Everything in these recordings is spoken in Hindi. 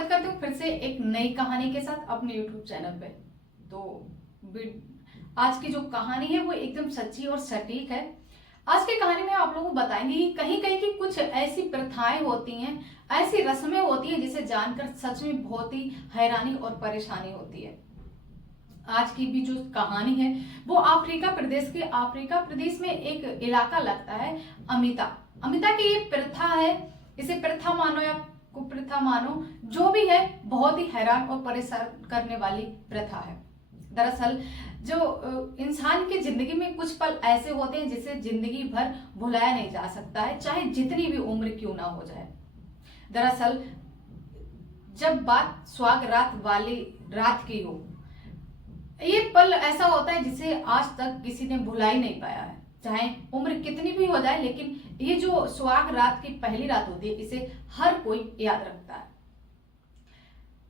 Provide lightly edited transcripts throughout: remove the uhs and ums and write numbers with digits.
स्वागत करती हूँ फिर से एक नई कहानी के साथ अपने YouTube चैनल पे। तो आज की जो कहानी है वो एकदम सच्ची और सटीक है। आज की कहानी में आप लोगों को बताएंगे कि कहीं कहीं की कुछ ऐसी प्रथाएं होती हैं, ऐसी रस्में होती हैं जिसे जानकर सच में बहुत ही हैरानी और परेशानी होती है। आज की भी जो कहानी है वो अफ्रीका प्रदेश में एक इलाका लगता है अमिता की ये प्रथा है। इसे प्रथा मानो या कुप्रथा मानो, जो भी है बहुत ही हैरान और परेशान करने वाली प्रथा है। दरअसल जो इंसान की जिंदगी में कुछ पल ऐसे होते हैं जिसे जिंदगी भर भुलाया नहीं जा सकता है, चाहे जितनी भी उम्र क्यों ना हो जाए। दरअसल जब बात सुहाग रात वाली रात की हो, ये पल ऐसा होता है जिसे आज तक किसी ने भुला ही नहीं पाया है, चाहे उम्र कितनी भी हो जाए। लेकिन ये जो सुहाग रात की पहली रात होती है, इसे हर कोई याद रखता है।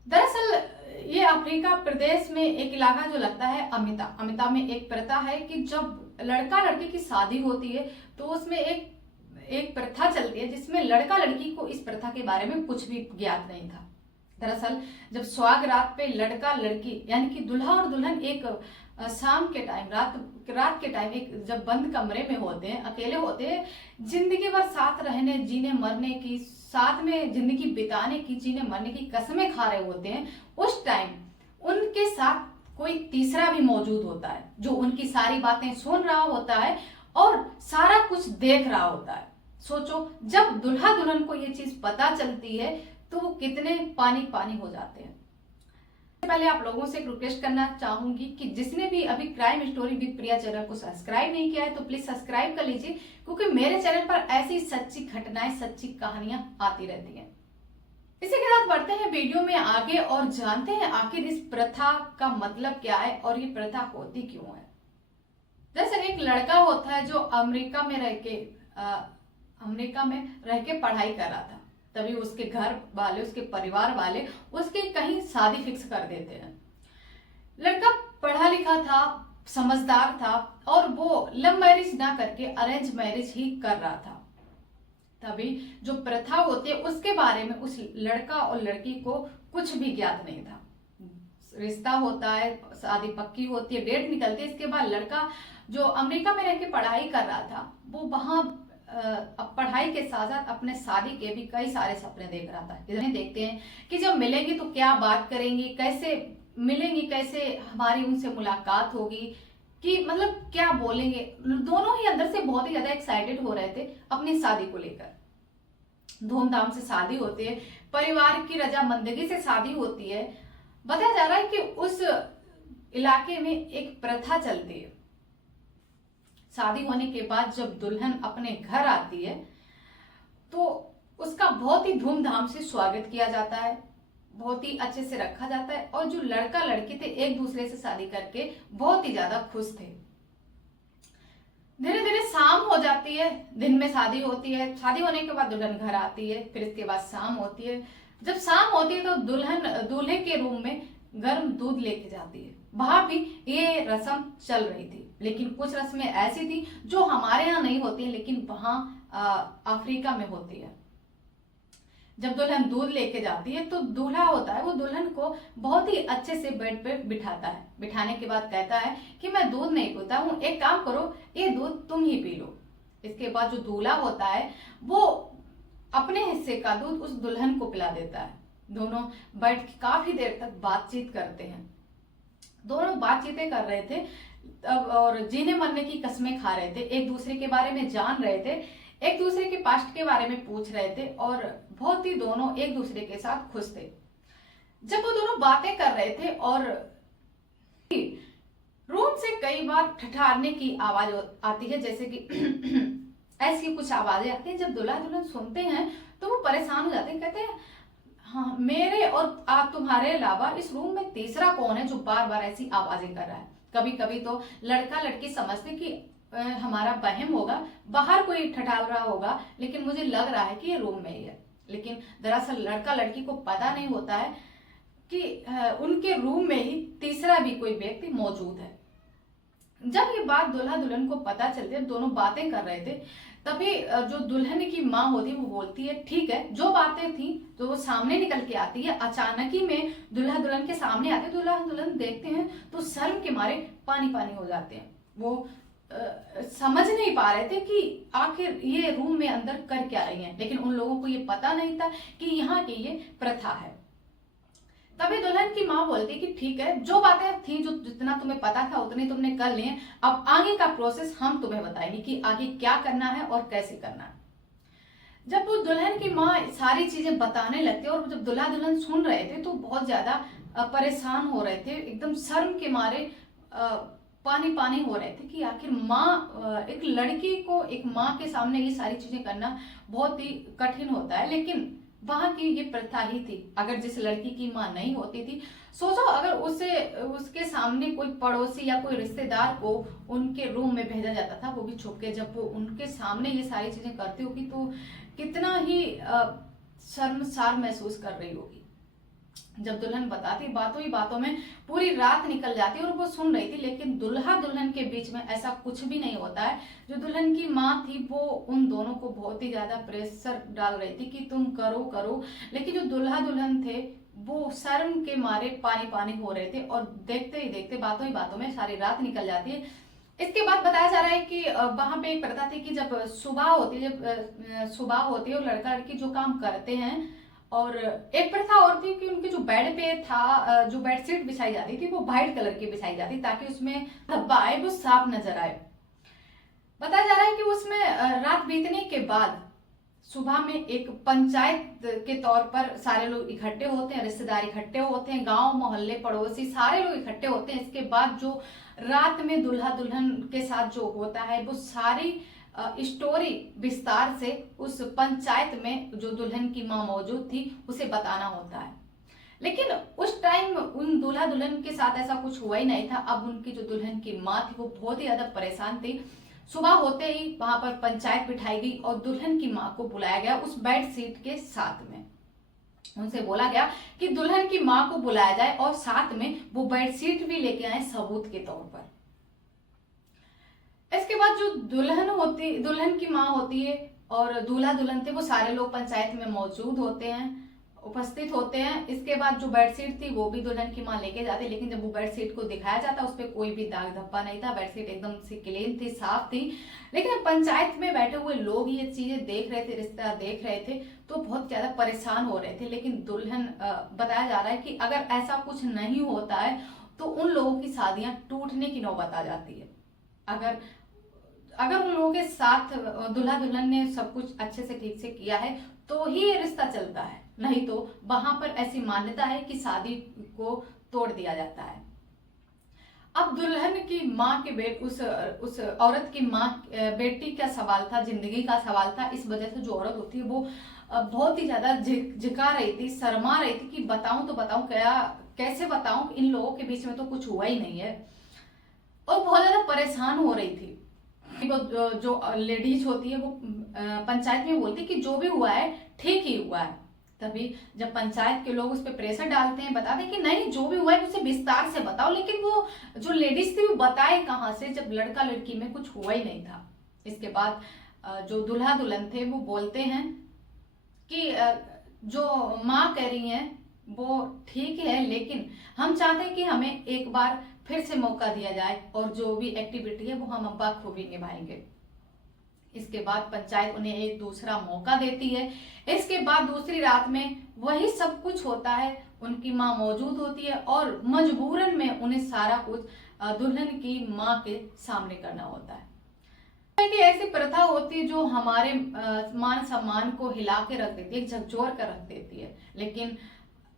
दरअसल ये अफ्रीका प्रदेश में एक इलाका जो लगता है अमिता में एक प्रथा है कि जब लड़का लड़की की शादी होती है तो उसमें एक प्रथा चलती है जिसमें लड़का लड़की को इस प्रथा के बारे में कुछ भी ज्ञात नहीं था। दरअसल जब सुहाग रात पे लड़का लड़की यानी कि दूल्हा और दुल्हन एक शाम के टाइम रात के टाइम एक जब बंद कमरे में होते हैं, अकेले होते हैं, जिंदगी भर साथ रहने जीने मरने की, साथ में जिंदगी बिताने की, जीने मरने की कसमें खा रहे होते हैं, उस टाइम उनके साथ कोई तीसरा भी मौजूद होता है जो उनकी सारी बातें सुन रहा होता है और सारा कुछ देख रहा होता है। सोचो, जब दूल्हा दुल्हन को ये चीज पता चलती है तो वो कितने पानी पानी हो जाते हैं। पहले आप लोगों से एक रिक्वेस्ट करना चाहूंगी कि जिसने भी अभी crime story with Priya channel को सब्सक्राइब नहीं किया है तो प्लीज सब्सक्राइब कर लीजिए, क्योंकि मेरे चैनल पर ऐसी सच्ची घटनाएं, सच्ची कहानियां आती रहती हैं। इसी के साथ बढ़ते हैं वीडियो में आगे और जानते हैं आखिर इस प्रथा का मतलब क्या है और ये प्रथा होती क्यों है। दरअसल एक लड़का होता है जो अमेरिका में रह के पढ़ाई कर रहा था। तभी उसके घर वाले, उसके परिवार वाले उसके कहीं शादी फिक्स कर देते हैं। लड़का पढ़ा लिखा था, समझदार था और वो लव मैरिज ना करके अरेंज मैरिज ही कर रहा था। तभी जो प्रथा होती है उसके बारे में उस लड़का और लड़की को कुछ भी ज्ञात नहीं था। रिश्ता होता है, शादी पक्की होती है, डेट निकलती है। इसके बाद लड़का जो अमेरिका में रह के पढ़ाई कर रहा था वो वहां अब पढ़ाई के साथ साथ अपने शादी के भी कई सारे सपने देख रहा था। इधर देखते हैं कि जब मिलेंगे तो क्या बात करेंगे, कैसे मिलेंगे, कैसे हमारी उनसे मुलाकात होगी, कि मतलब क्या बोलेंगे। दोनों ही अंदर से बहुत ही ज्यादा एक्साइटेड हो रहे थे अपनी शादी को लेकर। धूमधाम से शादी होती है, परिवार की रजामंदगी से शादी होती है। बताया जा रहा है कि उस इलाके में एक प्रथा चलती है। शादी होने के बाद जब दुल्हन अपने घर आती है तो उसका बहुत ही धूमधाम से स्वागत किया जाता है, बहुत ही अच्छे से रखा जाता है। और जो लड़का लड़की थे एक दूसरे से शादी करके बहुत ही ज्यादा खुश थे। धीरे धीरे शाम हो जाती है, दिन में शादी होती है, शादी होने के बाद दुल्हन घर आती है, फिर इसके बाद शाम होती है। जब शाम होती है तो दुल्हन दूल्हे के रूम में गर्म दूध लेके जाती है। वहां भी ये रस्म चल रही थी, लेकिन कुछ रस्में ऐसी थी जो हमारे यहाँ नहीं होती है, लेकिन वहां अफ्रीका में होती है। जब दुल्हन दूध लेके जाती है तो दूल्हा होता है वो दुल्हन को बहुत ही अच्छे से बेड पे बिठाता है। बिठाने के बाद कहता है कि मैं दूध नहीं पीता हूँ, एक काम करो, ये दूध तुम ही पी लो। इसके बाद जो दूल्हा होता है वो अपने हिस्से का दूध उस दुल्हन को पिला देता है। दोनों बैठ के काफी देर तक बातचीत करते हैं। दोनों बातचीतें कर रहे थे और जीने मरने की कस्में खा रहे थे, एक दूसरे के बारे में जान रहे थे, एक दूसरे के पास्ट के बारे में पूछ रहे थे और बहुत ही दोनों एक दूसरे के साथ खुश थे। जब वो दोनों बातें कर रहे थे और रूम से कई बार ठठारने की आवाज आती है, जैसे कि ऐसी कुछ आवाजें आती हैं। जब दूल्हा दुल्हन सुनते हैं तो वो परेशान हो जाते हैं, कहते हैं हाँ, मेरे और आप तुम्हारे अलावा इस रूम में तीसरा कौन है जो बार बार ऐसी आवाजें कर रहा है। कभी कभी तो लड़का लड़की समझते कि हमारा वहम होगा, बाहर कोई ठठाल रहा होगा, लेकिन मुझे लग रहा है कि ये रूम में ही है। लेकिन दरअसल लड़का लड़की को पता नहीं होता है कि उनके रूम में ही तीसरा भी कोई व्यक्ति मौजूद है। जब ये बात दूल्हा दुल्हन को पता चलती है, दोनों बातें कर रहे थे, तभी जो दुल्हन की माँ होती है वो बोलती है ठीक है, जो बातें थी तो वो सामने निकल के आती है। अचानक ही में दूल्हा दुल्हन के सामने आते, दूल्हा दुल्हन देखते हैं तो शर्म के मारे पानी पानी हो जाते हैं। वो समझ नहीं पा रहे थे कि आखिर ये रूम में अंदर कर क्या रही हैं, लेकिन उन लोगों को ये पता नहीं था कि यहाँ की ये प्रथा है। तभी दुल्हन की माँ बोलती कि ठीक है, जो बातें थी, जो जितना तुम्हें पता था उतनी तुमने कर लिए, अब आगे का प्रोसेस हम तुम्हें बताएंगे कि आगे क्या करना है और कैसे करना है। जब वो दुल्हन की माँ सारी चीजें बताने लगती है और जब दूल्हा दुल्हन सुन रहे थे तो बहुत ज्यादा परेशान हो रहे थे, एकदम शर्म के मारे पानी पानी हो रहे थे कि आखिर माँ, एक लड़की को एक माँ के सामने ये सारी चीजें करना बहुत ही कठिन होता है, लेकिन वहां की ये प्रथा ही थी। अगर जिस लड़की की माँ नहीं होती थी, सोचो अगर उसके सामने कोई पड़ोसी या कोई रिश्तेदार को उनके रूम में भेजा जाता था, वो भी छुप के, जब वो उनके सामने ये सारी चीजें करती होगी तो कितना ही शर्मसार महसूस कर रही होगी। जब दुल्हन बताती, बातों ही बातों में पूरी रात निकल जाती और वो सुन रही थी, लेकिन दुल्हा दुल्हन के बीच में ऐसा कुछ भी नहीं होता है। जो दुल्हन की माँ थी वो उन दोनों को बहुत ही ज्यादा प्रेशर डाल रही थी कि तुम करो करो, लेकिन जो दुल्हा दुल्हन थे वो शर्म के मारे पानी पानी हो रहे थे और देखते ही देखते बातों ही बातों में सारी रात निकल जाती है। इसके बाद बताया जा रहा है कि वहां पे एक प्रथा थी कि जब सुबह होती है, और लड़का लड़की जो काम करते हैं, और एक प्रथा और थी कि उनके जो बेड पे था, जो बेडशीट बिछाई जाती थी वो व्हाइट कलर की बिछाई जाती ताकि उसमें धब्बा आए, वो साफ नजर आए। बताया जा रहा है कि उसमें रात बीतने के बाद सुबह में एक पंचायत के तौर पर सारे लोग इकट्ठे होते हैं, रिश्तेदार इकट्ठे होते हैं, गांव मोहल्ले पड़ोसी सारे लोग इकट्ठे होते हैं। इसके बाद जो रात में दूल्हा दुल्हन के साथ जो होता है वो सारी स्टोरी विस्तार से उस पंचायत में जो दुल्हन की माँ मौजूद थी उसे बताना होता है। लेकिन उस टाइम उन दूल्हा दुल्हन के साथ ऐसा कुछ हुआ ही नहीं था। अब उनकी जो दुल्हन की माँ थी वो बहुत ही ज्यादा परेशान थी। सुबह होते ही वहां पर पंचायत बिठाई गई और दुल्हन की माँ को बुलाया गया उस बेड शीट के साथ में। उनसे बोला गया कि दुल्हन की माँ को बुलाया जाए और साथ में वो बेड शीट भी लेके आए सबूत के तौर पर। इसके बाद जो दुल्हन की माँ होती है और दूल्हा दुल्हन थे वो सारे लोग पंचायत में मौजूद होते हैं, उपस्थित होते हैं। इसके बाद जो बेडशीट थी वो भी दुल्हन की माँ लेके जाती, लेकिन जब वो बेडशीट को दिखाया जाता उस पर कोई भी दाग धब्बा नहीं था, बेडशीट एकदम से क्लीन थी, साफ थी। लेकिन पंचायत में बैठे हुए लोग ये चीजें देख रहे थे, रिश्तेदार देख रहे थे तो बहुत ज्यादा परेशान हो रहे थे। लेकिन दुल्हन, बताया जा रहा है कि अगर ऐसा कुछ नहीं होता है तो उन लोगों की शादियां टूटने की नौबत आ जाती है। अगर उन लोगों के साथ दूल्हा दुल्हन ने सब कुछ अच्छे से ठीक से किया है तो ही ये रिश्ता चलता है, नहीं तो वहां पर ऐसी मान्यता है कि शादी को तोड़ दिया जाता है। अब दुल्हन की माँ के उस औरत की माँ, बेटी का सवाल था, जिंदगी का सवाल था। इस वजह से जो औरत होती है वो बहुत ही ज्यादा झिका रही थी, शर्मा रही थी कि बताऊं तो बताऊं क्या, कैसे बताऊं, इन लोगों के बीच में तो कुछ हुआ ही नहीं है, और बहुत ज्यादा परेशान हो रही थी। वो जो लेडीज होती है वो पंचायत में बोलती कि जो भी हुआ है ठीक ही हुआ है। तभी जब पंचायत के लोग उस पर प्रेशर डालते हैं, बताते हैं कि नहीं जो भी हुआ है उसे विस्तार से बताओ, लेकिन वो जो लेडीज थी वो बताए कहाँ से जब लड़का लड़की में कुछ हुआ ही नहीं था। इसके बाद जो दूल्हा दुल्हन थे वो बोलते हैं कि जो माँ कह रही हैं वो ठीक है, लेकिन हम चाहते हैं कि हमें एक बार फिर से मौका दिया जाए और जो भी एक्टिविटी है वो हम बखूबी निभाएंगे। इसके बाद पंचायत उन्हें एक दूसरा मौका देती है। इसके बाद दूसरी रात में वही सब कुछ होता है, उनकी माँ मौजूद होती है और मजबूरन में उन्हें सारा कुछ दुल्हन की माँ के सामने करना होता है। कि ऐसी प्रथा होती है जो हमारे मान सम्मान को हिला के रख देती है, झकझोर कर रख देती है। लेकिन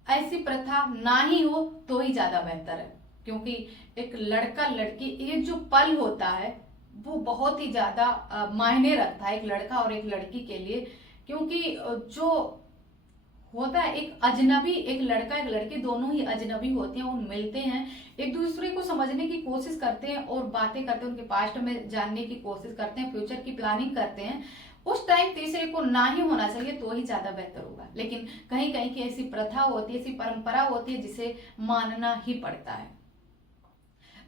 ऐसी प्रथा ना ही हो तो ही ज्यादा बेहतर है, क्योंकि एक लड़का लड़की, ये जो पल होता है वो बहुत ही ज्यादा मायने रखता है एक लड़का और एक लड़की के लिए। क्योंकि जो होता है एक अजनबी, एक लड़का एक लड़की दोनों ही अजनबी होते हैं, वो मिलते हैं, एक दूसरे को समझने की कोशिश करते हैं और बातें करते हैं, उनके पास्ट में जानने की कोशिश करते हैं, फ्यूचर की प्लानिंग करते हैं। उस टाइम तीसरे को ना ही होना चाहिए तो ही ज्यादा बेहतर होगा। लेकिन कहीं कहीं की ऐसी प्रथा होती है, ऐसी परंपरा होती है जिसे मानना ही पड़ता है।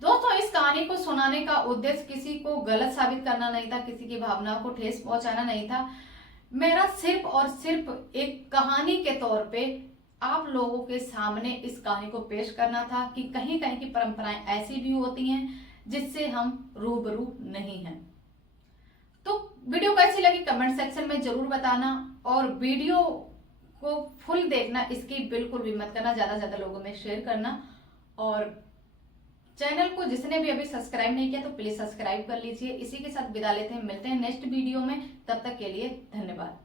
दोस्तों, इस कहानी को सुनाने का उद्देश्य किसी को गलत साबित करना नहीं था, किसी की भावनाओं को ठेस पहुंचाना नहीं था। मेरा सिर्फ और सिर्फ एक कहानी के तौर पे आप लोगों के सामने इस कहानी को पेश करना था कि कहीं कहीं की परंपराएं ऐसी भी होती हैं जिससे हम रूबरू नहीं हैं। तो वीडियो कैसी लगी कमेंट सेक्शन में जरूर बताना, और वीडियो को फुल देखना, इसकी बिल्कुल भी मत करना, ज्यादा से ज्यादा लोगों में शेयर करना। और चैनल को जिसने भी अभी सब्सक्राइब नहीं किया तो प्लीज सब्सक्राइब कर लीजिए। इसी के साथ विदा लेते हैं, मिलते हैं नेक्स्ट वीडियो में, तब तक के लिए धन्यवाद।